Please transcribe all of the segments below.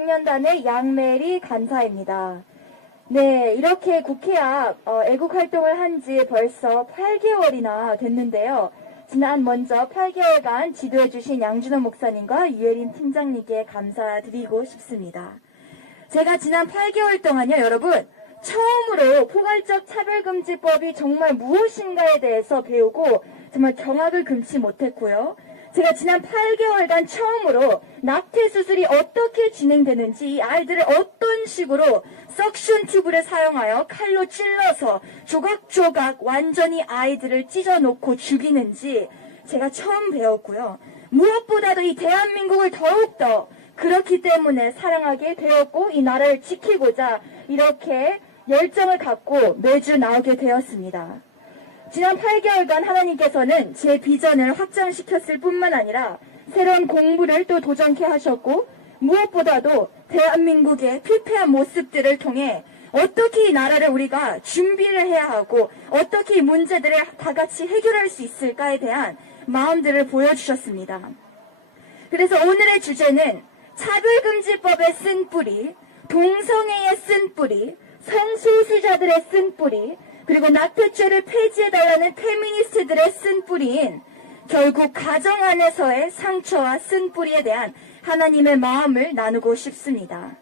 청년단의 양메리 간사입니다. 네, 이렇게 국회 앞 애국활동을 한 지 벌써 8개월이나 됐는데요. 지난 먼저 8개월간 지도해주신 양준호 목사님과 유혜린 팀장님께 감사드리고 싶습니다. 제가 지난 8개월 동안요, 여러분, 처음으로 포괄적 차별금지법이 정말 무엇인가에 대해서 배우고 정말 경악을 금치 못했고요. 제가 지난 8개월간 처음으로 낙태 수술이 어떻게 진행되는지, 이 아이들을 어떤 식으로 석션 튜브를 사용하여 칼로 찔러서 조각조각 완전히 아이들을 찢어놓고 죽이는지 제가 처음 배웠고요. 무엇보다도 이 대한민국을 더욱더 그렇기 때문에 사랑하게 되었고 이 나라를 지키고자 이렇게 열정을 갖고 매주 나오게 되었습니다. 지난 8개월간 하나님께서는 제 비전을 확장시켰을 뿐만 아니라 새로운 공부를 또 도전케 하셨고 무엇보다도 대한민국의 피폐한 모습들을 통해 어떻게 이 나라를 우리가 준비를 해야 하고 어떻게 이 문제들을 다 같이 해결할 수 있을까에 대한 마음들을 보여주셨습니다. 그래서 오늘의 주제는 차별금지법의 쓴뿌리, 동성애의 쓴뿌리, 성소수자들의 쓴뿌리, 그리고 낙태죄를 폐지해달라는 페미니스트들의 쓴뿌리인 결국 가정 안에서의 상처와 쓴뿌리에 대한 하나님의 마음을 나누고 싶습니다.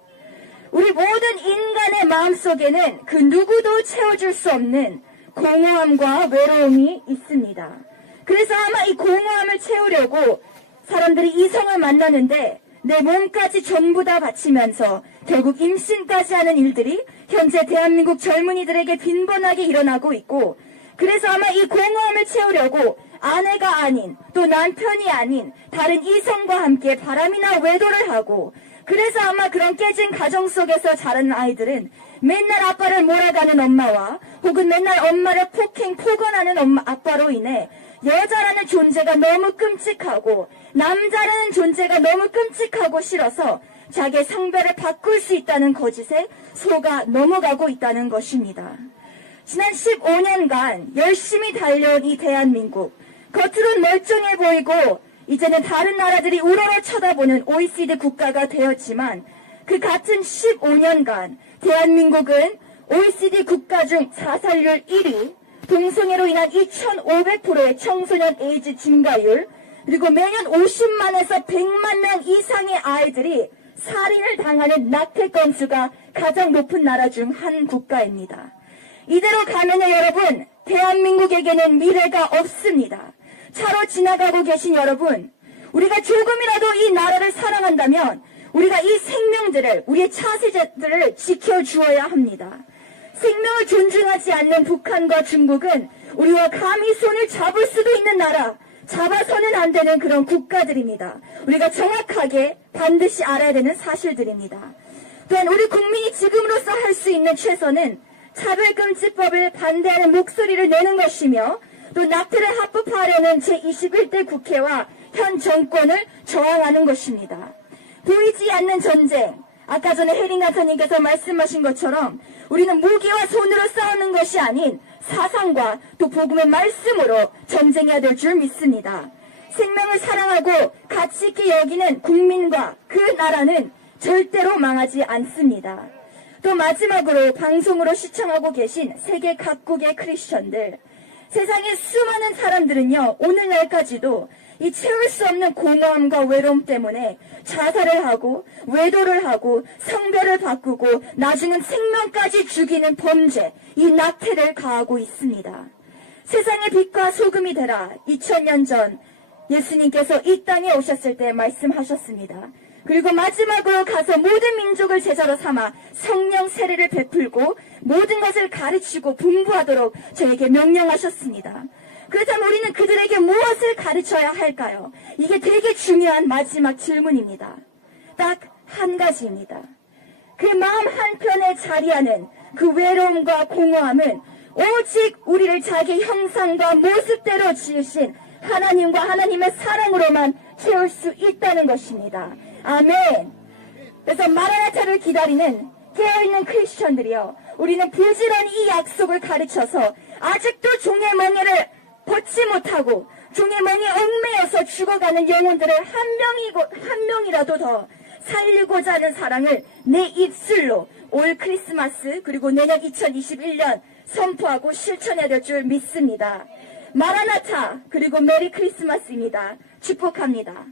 우리 모든 인간의 마음속에는 그 누구도 채워줄 수 없는 공허함과 외로움이 있습니다. 그래서 아마 이 공허함을 채우려고 사람들이 이성을 만나는데 내 몸까지 전부 다 바치면서 결국 임신까지 하는 일들이 현재 대한민국 젊은이들에게 빈번하게 일어나고 있고, 그래서 아마 이 공허함을 채우려고 아내가 아닌 또 남편이 아닌 다른 이성과 함께 바람이나 외도를 하고, 그래서 아마 그런 깨진 가정 속에서 자라는 아이들은 맨날 아빠를 몰아가는 엄마와 혹은 맨날 엄마를 폭언하는 아빠로 인해 여자라는 존재가 너무 끔찍하고 남자라는 존재가 너무 끔찍하고 싫어서 자기의 성별을 바꿀 수 있다는 거짓에 속아 넘어가고 있다는 것입니다. 지난 15년간 열심히 달려온 이 대한민국, 겉으론 멀쩡해 보이고 이제는 다른 나라들이 우러러 쳐다보는 OECD 국가가 되었지만 그 같은 15년간 대한민국은 OECD 국가 중 자살률 1위, 동성애로 인한 2,500%의 청소년 에이즈 증가율, 그리고 매년 50만에서 100만 명 이상의 아이들이 살인을 당하는 낙태 건수가 가장 높은 나라 중 한 국가입니다. 이대로 가면요, 여러분, 대한민국에게는 미래가 없습니다. 차로 지나가고 계신 여러분, 우리가 조금이라도 이 나라를 사랑한다면 우리가 이 생명들을, 우리의 차세대들을 지켜주어야 합니다. 생명을 존중하지 않는 북한과 중국은 우리와 감히 손을 잡을 수도 있는 나라, 잡아서는 안 되는 그런 국가들입니다. 우리가 정확하게 반드시 알아야 되는 사실들입니다. 또한 우리 국민이 지금으로서 할 수 있는 최선은 차별금지법을 반대하는 목소리를 내는 것이며 또 낙태를 합법화하려는 제21대 국회와 현 정권을 저항하는 것입니다. 보이지 않는 전쟁, 아까 전에 혜린 간사님께서 말씀하신 것처럼 우리는 무기와 손으로 싸우는 것이 아닌 사상과 또 복음의 말씀으로 전쟁해야 될 줄 믿습니다. 생명을 사랑하고 가치 있게 여기는 국민과 그 나라는 절대로 망하지 않습니다. 또 마지막으로 방송으로 시청하고 계신 세계 각국의 크리스천들, 세상의 수많은 사람들은요, 오늘날까지도 이 채울 수 없는 공허함과 외로움 때문에 자살을 하고 외도를 하고 성별을 바꾸고 나중은 생명까지 죽이는 범죄, 이 낙태를 가하고 있습니다. 세상의 빛과 소금이 되라. 2000년 전 예수님께서 이 땅에 오셨을 때 말씀하셨습니다. 그리고 마지막으로 가서 모든 민족을 제자로 삼아 성령 세례를 베풀고 모든 것을 가르치고 분부하도록 저에게 명령하셨습니다. 그렇다면 우리는 그들에게 무엇을 가르쳐야 할까요? 이게 되게 중요한 마지막 질문입니다. 딱 한 가지입니다. 그 마음 한편에 자리하는 그 외로움과 공허함은 오직 우리를 자기 형상과 모습대로 지으신 하나님과 하나님의 사랑으로만 채울 수 있다는 것입니다. 아멘. 그래서 마라나타를 기다리는 깨어있는 크리스천들이요, 우리는 부지런히 이 약속을 가르쳐서 아직도 종의 멍에를 벗지 못하고 종의 멍에 얽매여서 죽어가는 영혼들을 한 명이라도 더 살리고자 하는 사랑을 내 입술로 올 크리스마스 그리고 내년 2021년 선포하고 실천해야 될 줄 믿습니다. 마라나타 그리고 메리 크리스마스입니다. 축복합니다.